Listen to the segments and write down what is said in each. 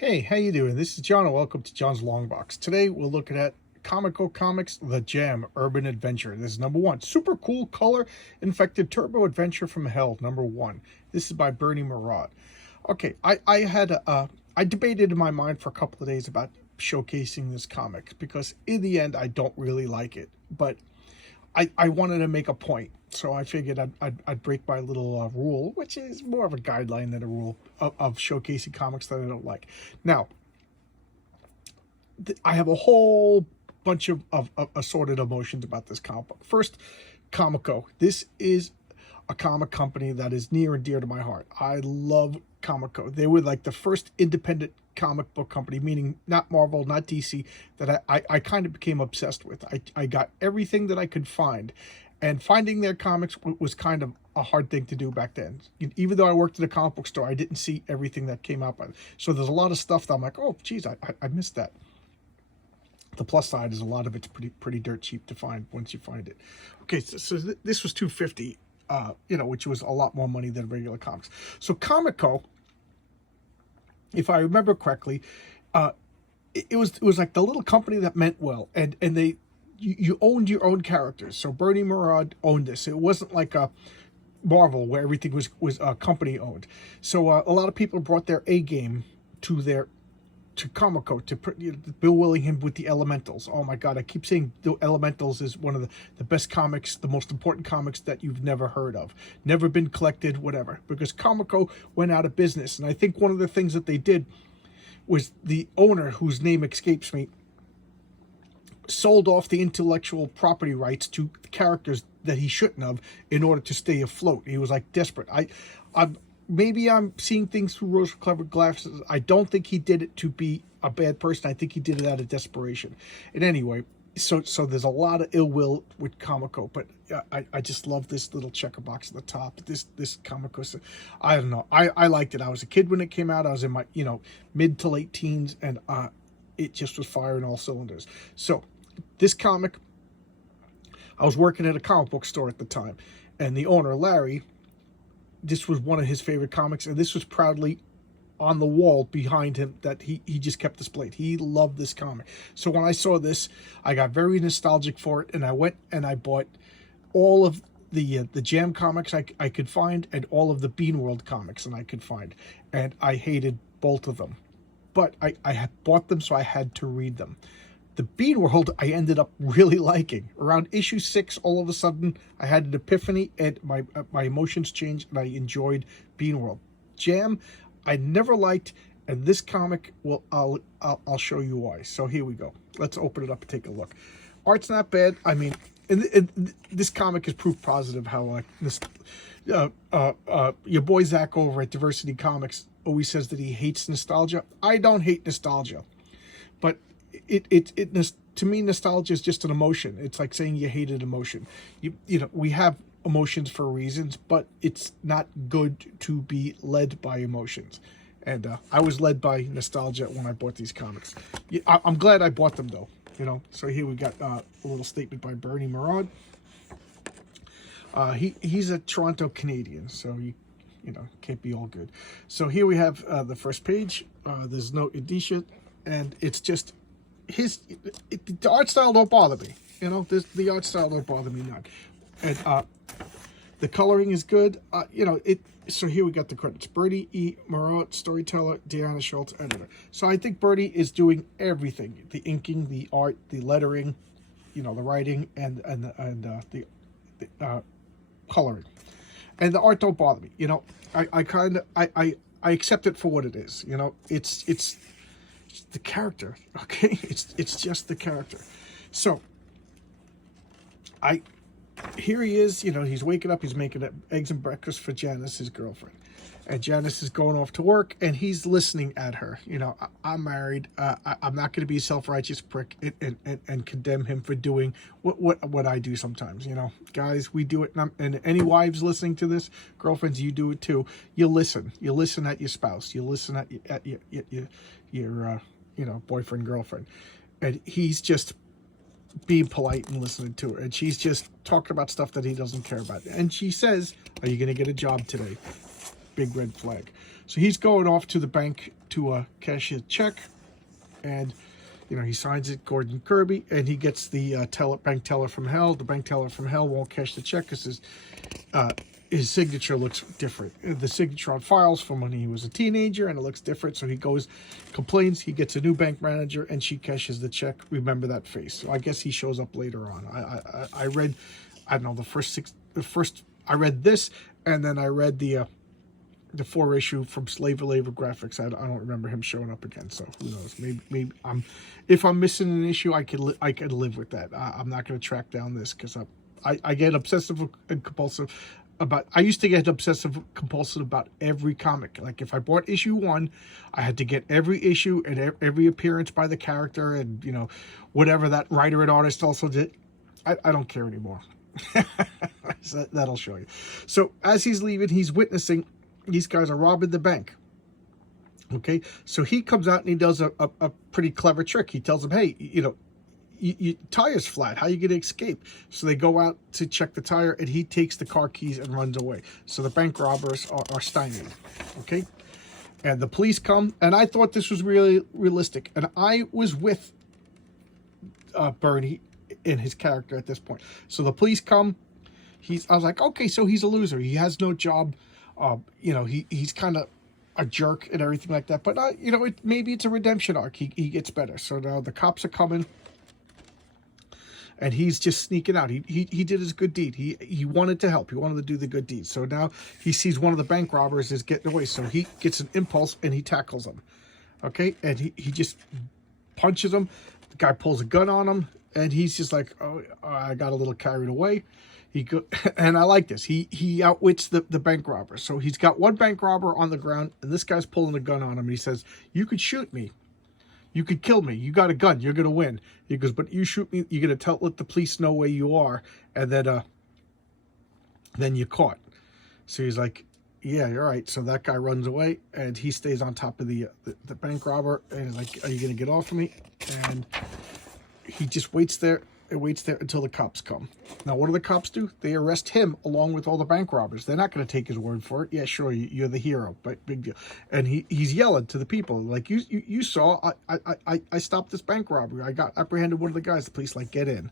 Hey, how you doing? This is John and welcome to John's Long Box. Today we're looking at Comico Comics The Jam Urban Adventure. This is number one. Super cool color infected turbo adventure from hell, number one. This is by Bernie Murad. Okay, I debated in my mind for a couple of days about showcasing this comic because in the end I don't really like it, but I wanted to make a point. So I figured I'd break my little rule, which is more of a guideline than a rule of showcasing comics that I don't like. Now, I have a whole bunch of assorted emotions about this comic book. First, Comico. This is a comic company that is near and dear to my heart. I love Comico. They were like the first independent comic book company, meaning not Marvel, not DC, that I kind of became obsessed with. I got everything that I could find. And finding their comics was kind of a hard thing to do back then. Even though I worked at a comic book store, I didn't see everything that came out. So there's a lot of stuff that I'm like, oh, geez, I missed that. The plus side is a lot of it's pretty dirt cheap to find once you find it. Okay, so this was $250, which was a lot more money than regular comics. So Comico, if I remember correctly, it was like the little company that meant well, and they. You owned your own characters. So Bernie Murad owned this. It wasn't like a Marvel where everything was company owned. So a lot of people brought their A game to Comico, to Bill Willingham with the Elementals. Oh my God, I keep saying the Elementals is one of the best comics, the most important comics that you've never heard of, never been collected, whatever. Because Comico went out of business, and I think one of the things that they did was the owner, whose name escapes me, sold off the intellectual property rights to characters that he shouldn't have in order to stay afloat. He was like desperate. Maybe I'm seeing things through rose-colored glasses. I don't think he did it to be a bad person. I think he did it out of desperation. And anyway, so there's a lot of ill will with Comico, but I just love this little checker box at the top. This Comico, I don't know. I liked it. I was a kid when it came out. I was in my mid to late teens, and it just was firing all cylinders. So this comic, I was working at a comic book store at the time, and the owner, Larry, this was one of his favorite comics, and this was proudly on the wall behind him that he just kept displayed. He loved this comic. So when I saw this, I got very nostalgic for it, and I went and I bought all of the Jam comics I could find, and all of the Bean World comics that I could find, and I hated both of them. But I had bought them, so I had to read them. The Bean World I ended up really liking. Around issue 6, all of a sudden, I had an epiphany, and my emotions changed, and I enjoyed Bean World. Jam, I never liked, and this comic, well, I'll show you why. So here we go. Let's open it up and take a look. Art's not bad. I mean, this comic is proof positive how like this. Your boy Zach over at Diversity Comics always says that he hates nostalgia. I don't hate nostalgia, but to me, nostalgia is just an emotion. It's like saying you hate an emotion. We have emotions for reasons, but it's not good to be led by emotions. And I was led by nostalgia when I bought these comics. I'm glad I bought them though. So here we got a little statement by Bernie Murad. He's a Toronto Canadian, so can't be all good. So here we have the first page. There's no edition, and it's just the art style don't bother me. The art style don't bother me none. And the coloring is good. So here we got the credits. Bernie E. Murad, storyteller, Deanna Schultz, editor. So I think Bernie is doing everything: the inking, the art, the lettering, the writing, and the coloring. And the art don't bother me. I accept it for what it is. It's the character, okay? It's just the character. So here he is, he's waking up, he's making eggs and breakfast for Janice, his girlfriend. And Janice is going off to work, and he's listening at her. I'm married. I'm not going to be a self-righteous prick and condemn him for doing what I do sometimes. Guys, we do it. And any wives listening to this, girlfriends, you do it too. You listen. You listen at your spouse. You listen at your boyfriend, girlfriend. And he's just being polite and listening to her. And she's just talking about stuff that he doesn't care about. And she says, "Are you going to get a job today?" Big red flag. So he's going off to the bank to cash his check, and he signs it, Gordon Kirby, and he gets the bank teller from hell. The bank teller from hell won't cash the check because his signature looks different. The signature on files from when he was a teenager, and it looks different. So he goes, complains. He gets a new bank manager, and she cashes the check. Remember that face. So I guess he shows up later on. I read, I don't know, I read this, and then I read the 4-issue from Slave Labor Graphics. I don't remember him showing up again, so who knows? Maybe if I'm missing an issue, I could live with that. I'm not going to track down this because I get obsessive and compulsive about. I used to get obsessive compulsive about every comic. Like if I bought issue 1, I had to get every issue and every appearance by the character, and whatever that writer and artist also did. I don't care anymore. So that'll show you. So as he's leaving, he's witnessing these guys are robbing the bank. Okay, so he comes out and he does a pretty clever trick. He tells them, hey, your tire's flat. How are you going to escape? So they go out to check the tire, and he takes the car keys and runs away. So the bank robbers are stymied. Okay, and the police come, and I thought this was really realistic. And I was with Bernie in his character at this point. So the police come. I was like, okay, so he's a loser. He has no job. He's kind of a jerk and everything like that. But, maybe it's a redemption arc. He gets better. So now the cops are coming, and he's just sneaking out. He did his good deed. He wanted to help. He wanted to do the good deed. So now he sees one of the bank robbers is getting away. So he gets an impulse, and he tackles him. Okay? And he just punches him. The guy pulls a gun on him, and he's just like, oh, I got a little carried away. And I like this. He outwits the bank robber. So he's got one bank robber on the ground, and this guy's pulling a gun on him. And he says, you could shoot me. You could kill me. You got a gun. You're going to win. He goes, but you shoot me, you're going to let the police know where you are, and then you're caught. So he's like, yeah, you're right. So that guy runs away, and he stays on top of the bank robber, and he's like, are you going to get off of me? And he just waits there. It waits there until the cops come. Now, what do the cops do? They arrest him along with all the bank robbers. They're not going to take his word for it. Yeah, sure, you're the hero, but big deal. And he's yelling to the people, like, you saw, I stopped this bank robbery. I got apprehended one of the guys. The police, like, get in.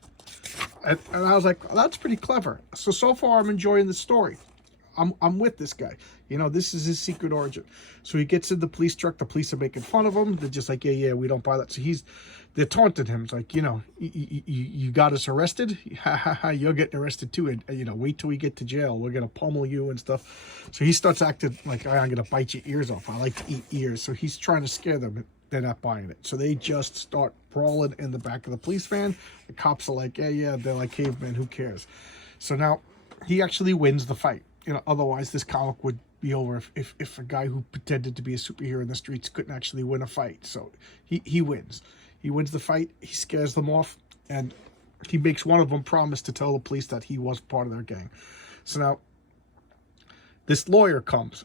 And I was like, well, that's pretty clever. So far, I'm enjoying the story. I'm with this guy. This is his secret origin. So he gets in the police truck. The police are making fun of him. They're just like, yeah, we don't buy that. So they're taunting him. It's like, you got us arrested. You're getting arrested too. And, wait till we get to jail. We're going to pummel you and stuff. So he starts acting like, I'm going to bite your ears off. I like to eat ears. So he's trying to scare them. They're not buying it. So they just start brawling in the back of the police van. The cops are like, yeah. They're like cavemen. Who cares? So now he actually wins the fight. Otherwise this comic would be over if a guy who pretended to be a superhero in the streets couldn't actually win a fight. So he wins. He wins the fight. He scares them off, and he makes one of them promise to tell the police that he was part of their gang. So now this lawyer comes,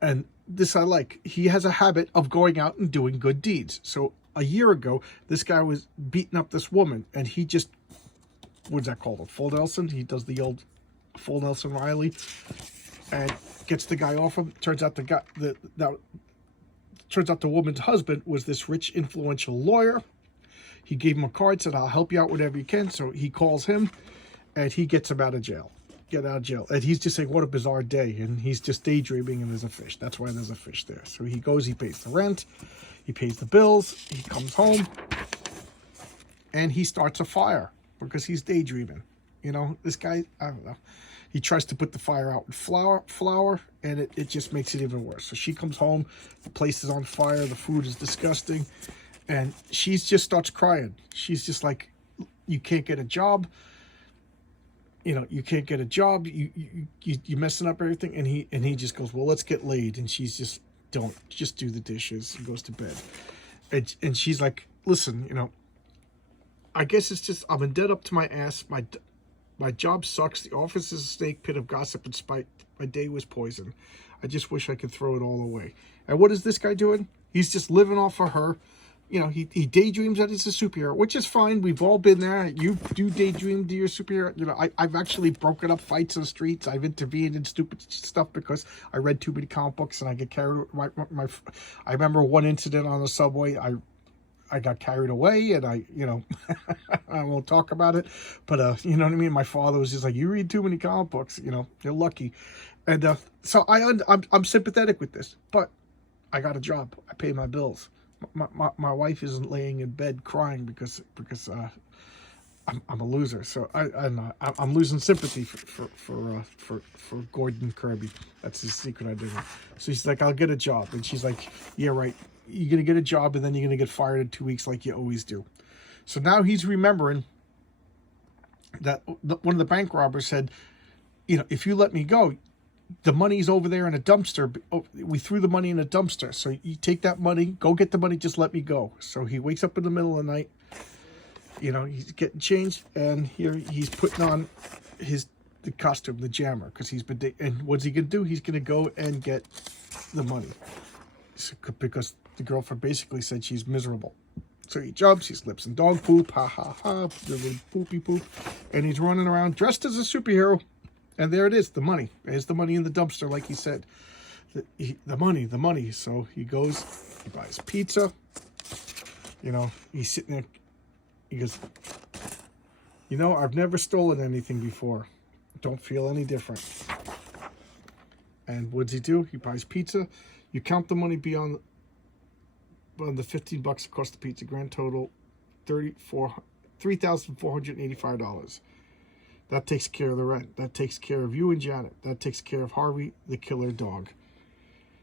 and this I like. He has a habit of going out and doing good deeds. So a year ago, this guy was beating up this woman, and he just, what's that called? A full Nelson? He does the old full Nelson Riley and gets the guy off him. Turns out the woman's husband was this rich, influential lawyer. He gave him a card, said, I'll help you out whatever you can. So he calls him, and he gets him out of jail. And he's just saying, what a bizarre day. And he's just daydreaming, and there's a fish. That's why there's a fish there. So he goes, he pays the rent, he pays the bills, he comes home, and he starts a fire because he's daydreaming. This guy, I don't know. He tries to put the fire out with flour, and it just makes it even worse. So she comes home, the place is on fire, the food is disgusting, and she just starts crying. She's just like, you can't get a job. You can't get a job. You're messing up everything. And he just goes, well, let's get laid. And she's just, just do the dishes, and goes to bed. And she's like, listen, I guess it's just, I'm in debt up to my ass. My job sucks. The office is a snake pit of gossip and spite. My day was poison. I just wish I could throw it all away. And what is this guy doing? He's just living off of her, you know, he daydreams that he's a superhero, which is fine. We've all been there. You do daydream to your superhero. You know, I've actually broken up fights in the streets. I've intervened in stupid stuff because I read too many comic books and I get carried. I remember one incident on the subway. I got carried away, and you know, I won't talk about it, but you know what I mean. My father was just like, "You read too many comic books, you know, you're lucky," and so I'm sympathetic with this, but I got a job. I pay my bills. My wife isn't laying in bed crying because I'm a loser. So I'm losing sympathy for Gordon Kirby. That's his secret identity. So she's like, I'll get a job, and she's like, yeah, right. You're gonna get a job, and then you're gonna get fired in 2 weeks, like you always do. So now he's remembering that one of the bank robbers said, you know, if you let me go, the money's over there in a dumpster. We threw the money in a dumpster. So you take that money, go get the money, just let me go. So he wakes up in the middle of the night. You know, he's getting changed, and here he's putting on the costume, the jammer, because he's been. And what's he gonna do? He's gonna go and get the money, because the girlfriend basically said she's miserable. So he jumps, he slips in dog poop, ha ha ha, the little poopy poop, and he's running around dressed as a superhero. And there it is, the money. There's the money in the dumpster, like he said. The money. So he goes, he buys pizza. You know, he's sitting there. He goes, you know, I've never stolen anything before. Don't feel any different. And what's he do? He buys pizza. You count the money beyond the $15 it cost the pizza. Grand total, $3,485. That takes care of the rent. That takes care of you and Janet. That takes care of Harvey, the killer dog.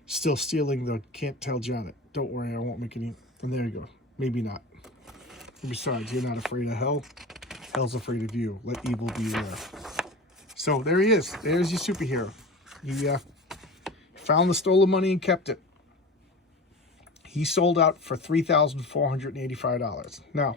Still stealing the can't tell Janet. Don't worry, I won't make any. And there you go. Maybe not. And besides, you're not afraid of hell. Hell's afraid of you. Let evil beware. So there he is. There's your superhero. He found the stolen money and kept it. He sold out for $3,485. Now,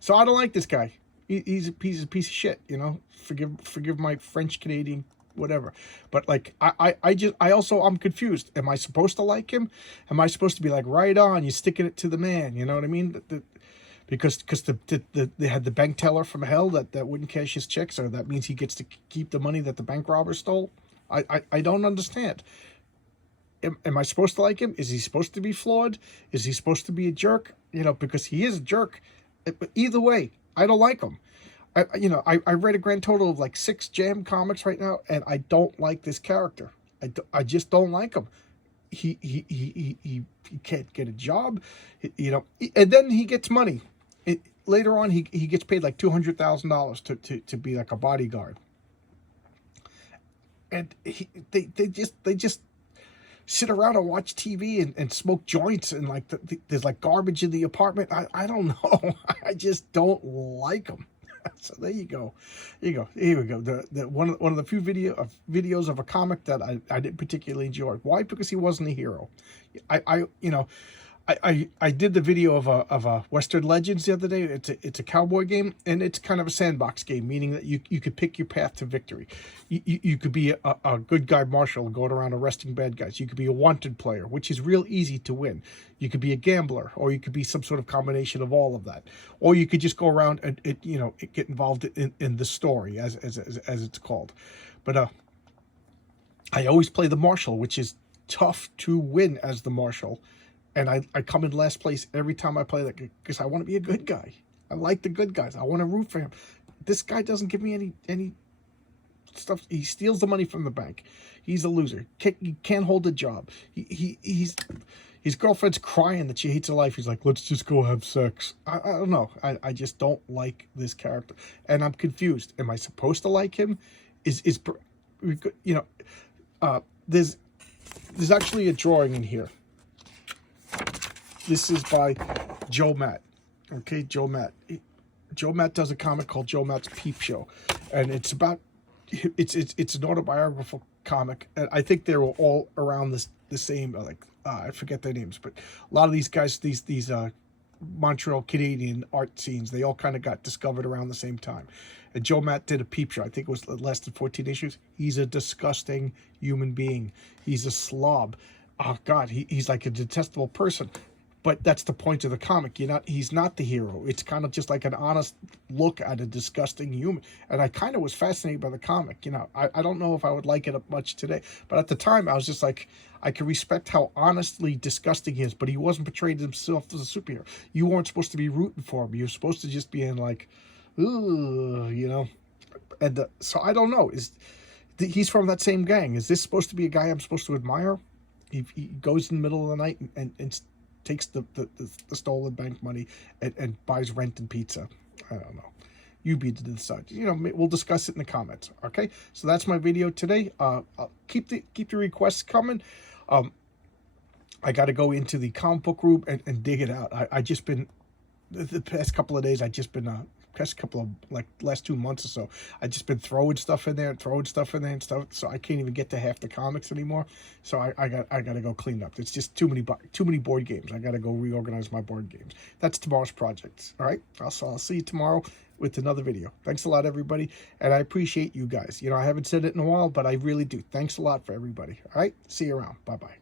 so I don't like this guy. He's a piece of shit, you know. Forgive my French Canadian whatever. But like I'm confused. Am I supposed to like him? Am I supposed to be like, right on, you're sticking it to the man? You know what I mean? Because they had the bank teller from hell that wouldn't cash his checks, so that means he gets to keep the money that the bank robber stole. I don't understand. Am I supposed to like him? Is he supposed to be flawed? Is he supposed to be a jerk? You know, because he is a jerk. But either way, I don't like him. I read a grand total of like 6 Jam comics right now, and I don't like this character. I just don't like him. He can't get a job, you know, and then he gets money. Later on, he gets paid like $200,000 to be like a bodyguard, and they just sit around and watch TV and smoke joints, and like there's like garbage in the apartment. I don't know. I just don't like them. So there you go. Here we go. The one of the few videos of a comic that I didn't particularly enjoy. Why? Because he wasn't a hero. I did the video of a Western Legends the other day. It's a cowboy game, and it's kind of a sandbox game, meaning that you could pick your path to victory. You could be a good guy marshal going around arresting bad guys. You could be a wanted player, which is real easy to win. You could be a gambler, or you could be some sort of combination of all of that. Or you could just go around and get involved in the story, as it's called. But I always play the marshal, which is tough to win as the marshal. And I come in last place every time I play that, because I want to be a good guy. I like the good guys. I want to root for him. This guy doesn't give me any stuff. He steals the money from the bank. He's a loser. He can't hold a job. His girlfriend's crying that she hates her life. He's like, let's just go have sex. I don't know. I just don't like this character, and I'm confused. Am I supposed to like him? There's actually a drawing in here. This is by Joe Matt. Okay, Joe Matt. Joe Matt does a comic called Joe Matt's Peep Show, and it's an autobiographical comic. And I think they were all around the same. I forget their names, but a lot of these guys, these Montreal Canadian art scenes, they all kind of got discovered around the same time. And Joe Matt did a Peep Show. I think it was less than 14 issues. He's a disgusting human being. He's a slob. Oh God, he's like a detestable person. But that's the point of the comic. He's not the hero. It's kind of just like an honest look at a disgusting human. And I kind of was fascinated by the comic. I don't know if I would like it much today, but at the time I was just like, I can respect how honestly disgusting he is, but he wasn't portrayed himself as a superhero. You weren't supposed to be rooting for him. You were supposed to just be in like, ooh. And so I don't know. He's from that same gang. Is this supposed to be a guy I'm supposed to admire? He goes in the middle of the night and takes the stolen bank money and buys rent and pizza. I don't know. You be the decide. We'll discuss it in the comments. Okay. So that's my video today. I'll keep the requests coming. I got to go into the comic book group and dig it out. I just been the past couple of days. I just been past couple of last 2 months or so. I just been throwing stuff in there and stuff. So I can't even get to half the comics anymore. So I got to go clean up. It's just too many board games. I got to go reorganize my board games. That's tomorrow's project. All right. I'll see you tomorrow with another video. Thanks a lot, everybody, and I appreciate you guys. I haven't said it in a while, but I really do. Thanks a lot for everybody. All right. See you around. Bye bye.